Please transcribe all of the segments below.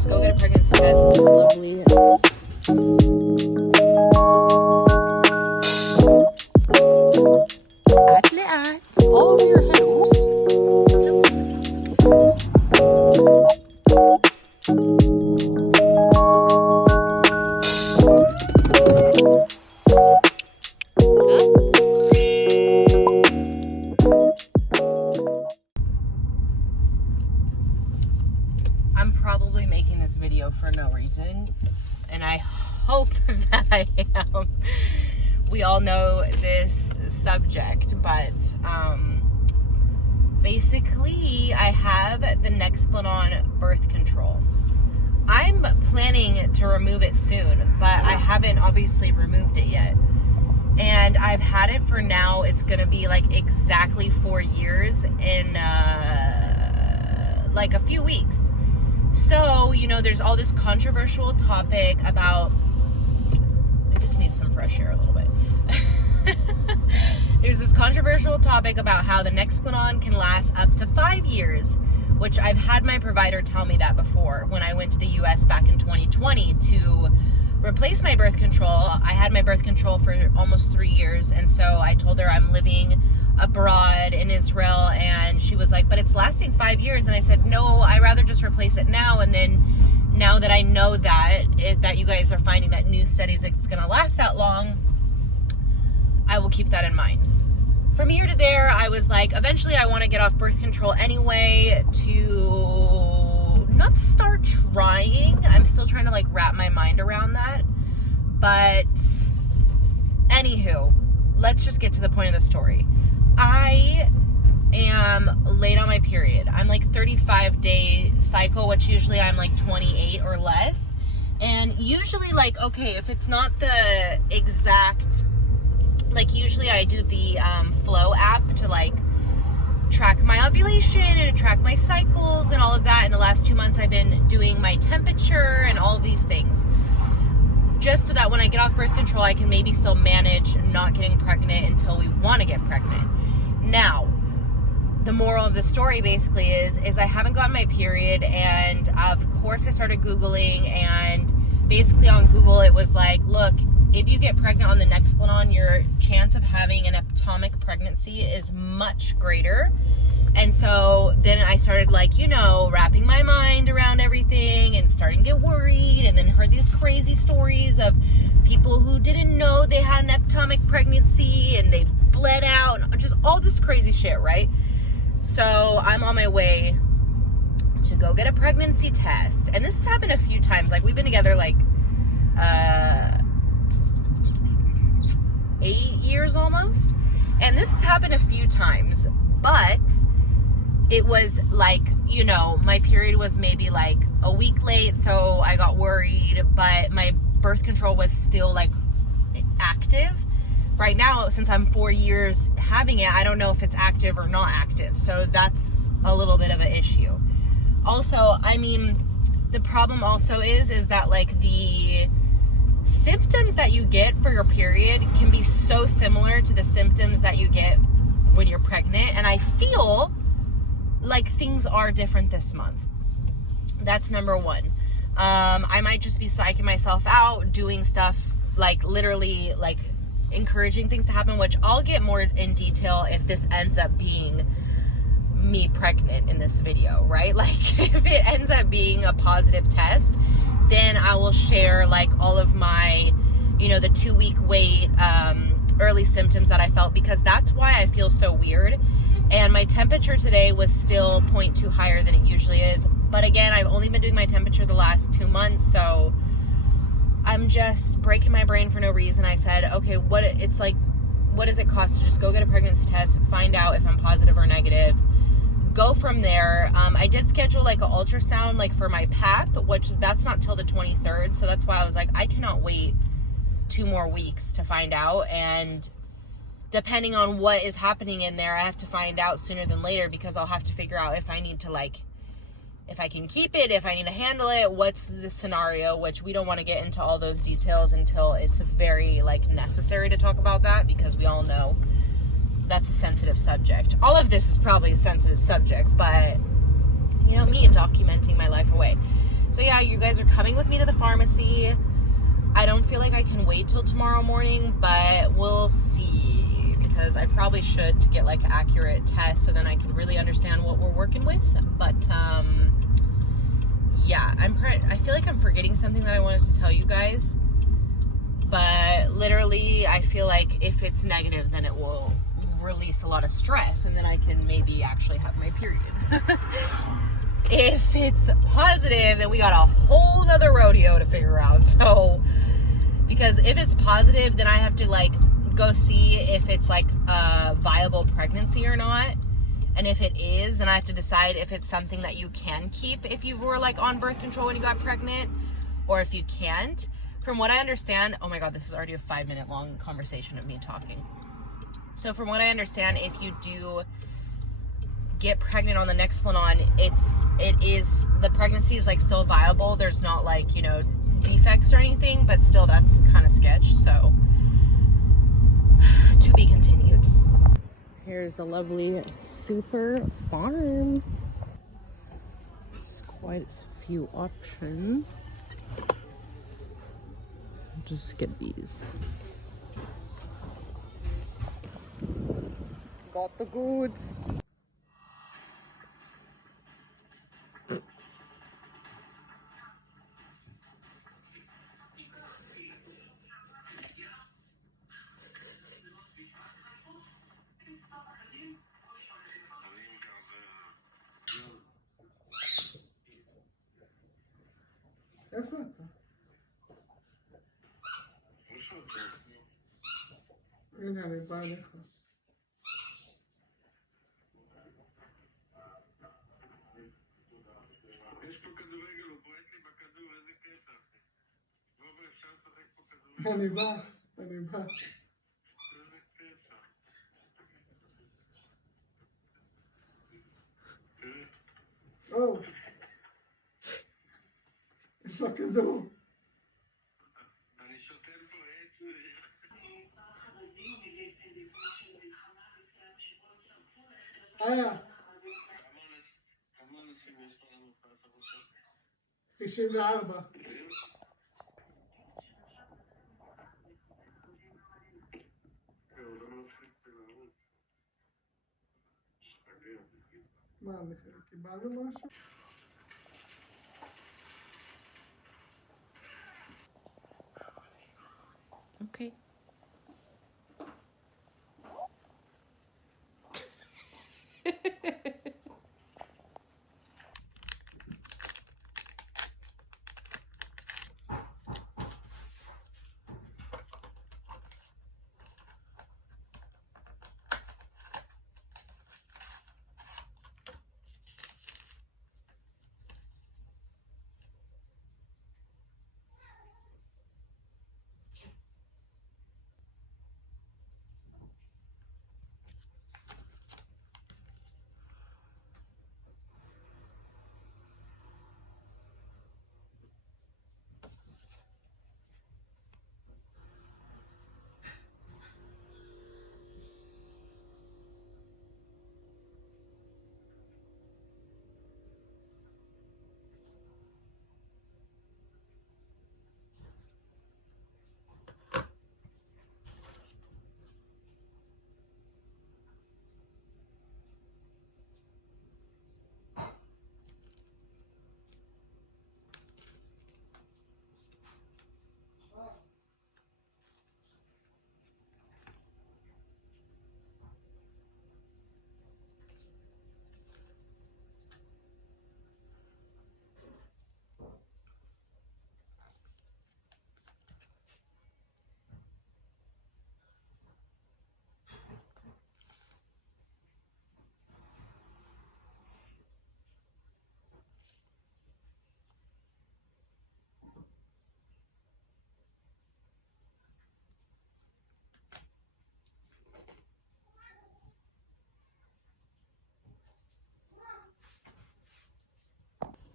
Let's go get a pregnancy test. Lovely. All over your head. I'm probably making this video for no reason, and I hope that I am. We all know this subject, but basically I have the Nexplanon birth control. I'm planning to remove it soon, but I haven't obviously removed it yet. And I've had it for now, it's gonna be like exactly 4 years in like a few weeks. So, you know, there's all this controversial topic about, I just need some fresh air a little bit. There's this controversial topic about how the Nexplanon can last up to 5 years, which I've had my provider tell me that before. When I went to the US back in 2020 to replace my birth control, I had my birth control for almost 3 years, and so I told her I'm living abroad in Israel, and she was like, but it's lasting 5 years. And I said, no, I'd rather just replace it now. And then now that I know that that you guys are finding that new studies it's going to last that long, I will keep that in mind. From here to there, I was like, eventually I want to get off birth control anyway to not start trying. I'm still trying to like wrap my mind around that. But anywho, let's just get to the point of the story. I am late on my period. I'm like 35-day cycle, which usually I'm like 28 or less. And usually like, okay, if it's not the exact, like usually I do the Flow app to like track my ovulation and to track my cycles and all of that. In the last 2 months, I've been doing my temperature and all of these things, just so that when I get off birth control, I can maybe still manage not getting pregnant until we want to get pregnant. Now, the moral of the story basically is I haven't gotten my period, and of course I started Googling, and basically on Google it was like, look, if you get pregnant on the Nexplanon, your chance of having an ectopic pregnancy is much greater. And so then I started like, you know, wrapping my mind around everything and starting to get worried, and then heard these crazy stories of people who didn't know they had an ectopic pregnancy and they bled out, and just all this crazy shit, right? So I'm on my way to go get a pregnancy test. And this has happened a few times. Like, we've been together like 8 years almost. And this has happened a few times, but it was like, you know, my period was maybe like a week late, so I got worried, but my birth control was still like active. Right now, since I'm 4 years having it, I don't know if it's active or not active. So that's a little bit of an issue. Also, I mean, the problem also is that like the symptoms that you get for your period can be so similar to the symptoms that you get when you're pregnant. And I feel like things are different this month. That's number one. I might just be psyching myself out, doing stuff like literally like encouraging things to happen, which I'll get more in detail if this ends up being me pregnant in this video, right? Like, if it ends up being a positive test, then I will share like all of my, you know, the 2-week wait, early symptoms that I felt, because that's why I feel so weird. And my temperature today was still 0.2 higher than it usually is. But again, I've only been doing my temperature the last 2 months, so I'm just breaking my brain for no reason. I said, okay, what does it cost to just go get a pregnancy test, find out if I'm positive or negative, go from there. I did schedule like an ultrasound like for my PAP, which that's not till the 23rd. So that's why I was like, I cannot wait 2 more weeks to find out. And depending on what is happening in there, I have to find out sooner than later, because I'll have to figure out if I need to like, if I can keep it, if I need to handle it, what's the scenario, which we don't want to get into all those details until it's very like necessary to talk about that, because we all know that's a sensitive subject. All of this is probably a sensitive subject, but you know, me documenting my life away. So yeah, you guys are coming with me to the pharmacy. I don't feel like I can wait till tomorrow morning, but we'll see, because I probably should, to get like accurate tests so then I can really understand what we're working with. But yeah, I feel like I'm forgetting something that I wanted to tell you guys, but literally I feel like if it's negative, then it will release a lot of stress and then I can maybe actually have my period. If it's positive, then we got a whole nother rodeo to figure out. So, because if it's positive, then I have to like go see if it's like a viable pregnancy or not. And if it is, then I have to decide if it's something that you can keep if you were like on birth control when you got pregnant, or if you can't. From what I understand, oh my God, this is already a 5-minute long conversation of me talking. So from what I understand, if you do get pregnant on the Nexplanon, the pregnancy is like still viable. There's not like, you know, defects or anything, but still that's kind of sketch. So to be continued. Here's the lovely Super Farm. There's quite a few options. I'll just get these. Got the goods. Oh, fucking do. Ah, 94. מה, קיבלנו משהו? Okay.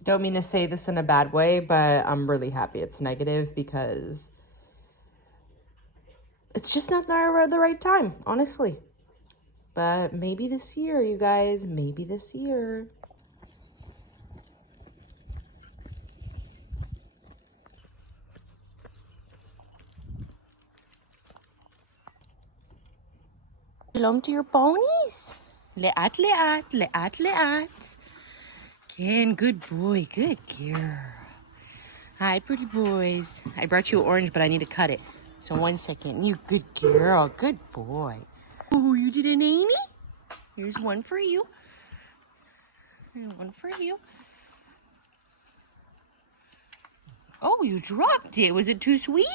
Don't mean to say this in a bad way, but I'm really happy it's negative because it's just not the right time, honestly. But maybe this year, you guys, maybe this year. Shalom to your ponies. Leat, leat, leat, leat. Ken, good boy, good girl. Hi, pretty boys. I brought you an orange, but I need to cut it. So 1 second. You good girl, good boy. Oh, you did an Amy? Here's one for you. And one for you. Oh, you dropped it. Was it too sweet?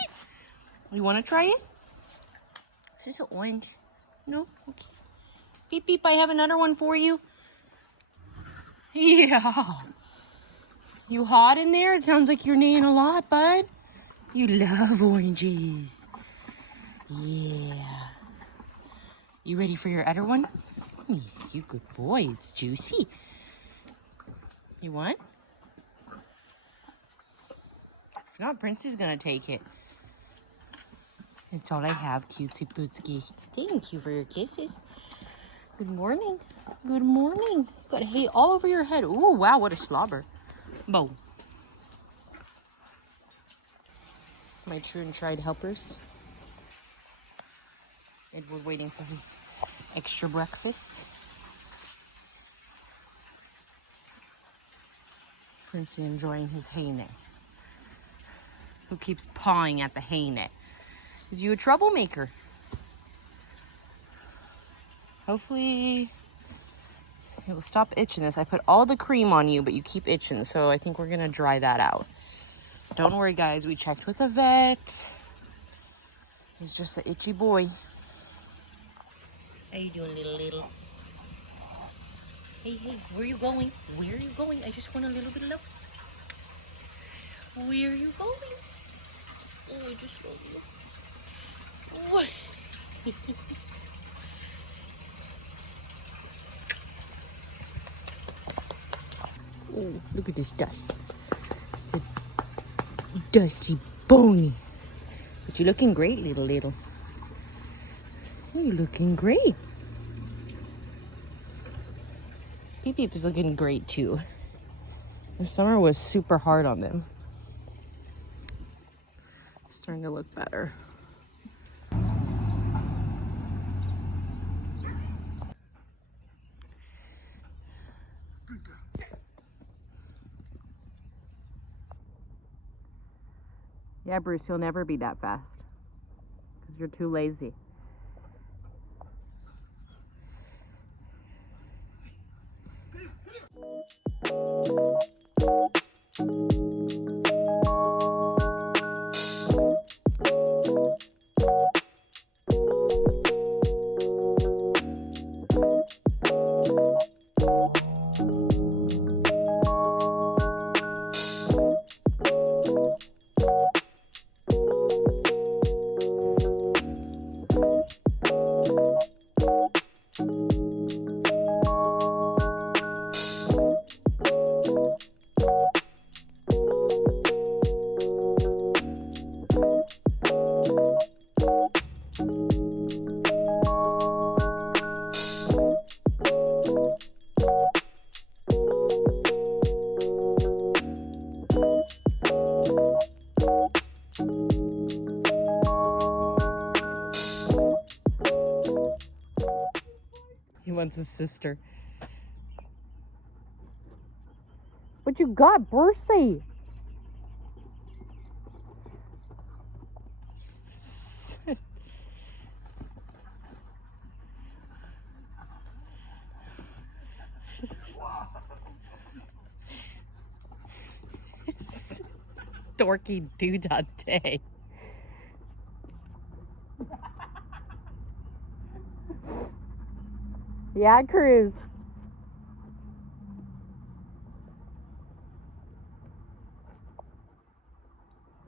You want to try it? This is an orange. No? Okay. Beep, beep, I have another one for you. Yeah. You hot in there? It sounds like you're neighing a lot, bud. You love oranges. Yeah. You ready for your other one? Yeah, you good boy. It's juicy. You want? If not, Prince is gonna take it. It's all I have, cutesy pootski. Thank you for your kisses. Good morning. Good morning. Got hay all over your head. Ooh, wow, what a slobber. Bo. My true and tried helpers. Edward waiting for his extra breakfast. Princey enjoying his hay net. Who keeps pawing at the hay net? Is you a troublemaker? Hopefully it will stop itching this. I put all the cream on you, but you keep itching, so I think we're gonna dry that out. Don't worry, guys. We checked with a vet. He's just an itchy boy. How you doing, little? Hey, hey, where are you going? Where are you going? I just want a little bit of love. Where are you going? Oh, I just love you. What? Oh, look at this dust. It's a dusty bony. But you're looking great, little. You're looking great. Beep Beep is looking great too. The summer was super hard on them. It's starting to look better. Yeah, Bruce, you'll never be that fast. Because you're too lazy. He wants his sister. What you got, Bercy? Dorky doo-dah-day. Yeah, Cruz.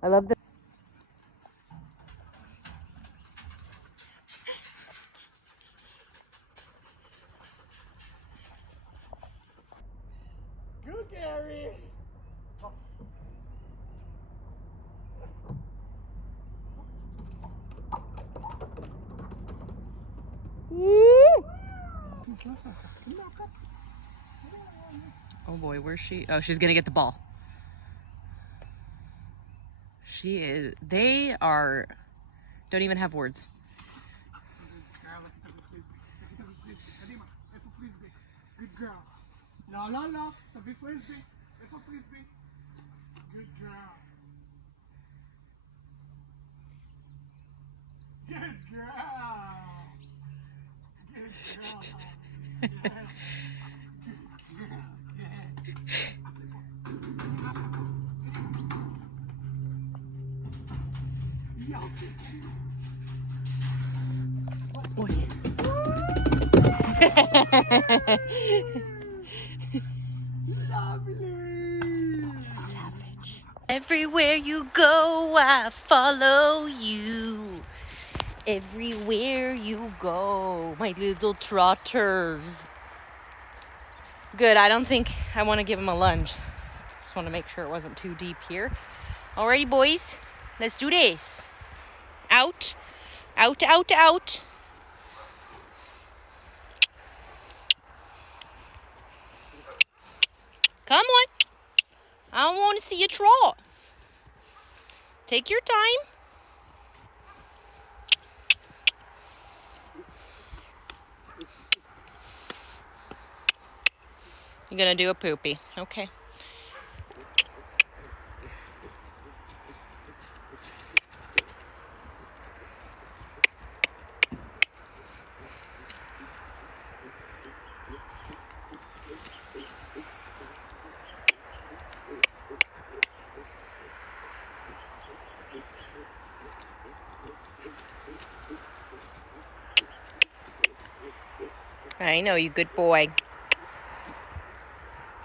I love this. Good, Gary. Oh boy, where's she? Oh, she's gonna get the ball. She is. They are. Don't even have words. No, no, no. Tabi frisbee. It's a frisbee. Good girl. Good girl. Good girl. Savage. Everywhere you go, I follow you. Everywhere you go, my little trotters. Good, I don't think I want to give him a lunge. Just want to make sure it wasn't too deep here. Alrighty, boys, let's do this. Out, out, out, out. Come on. I want to see you trot. Take your time. You're gonna do a poopy. Okay. I know, you good boy.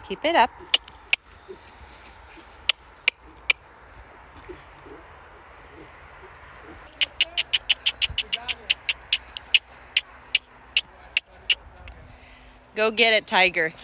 Keep it up. Go get it, Tiger.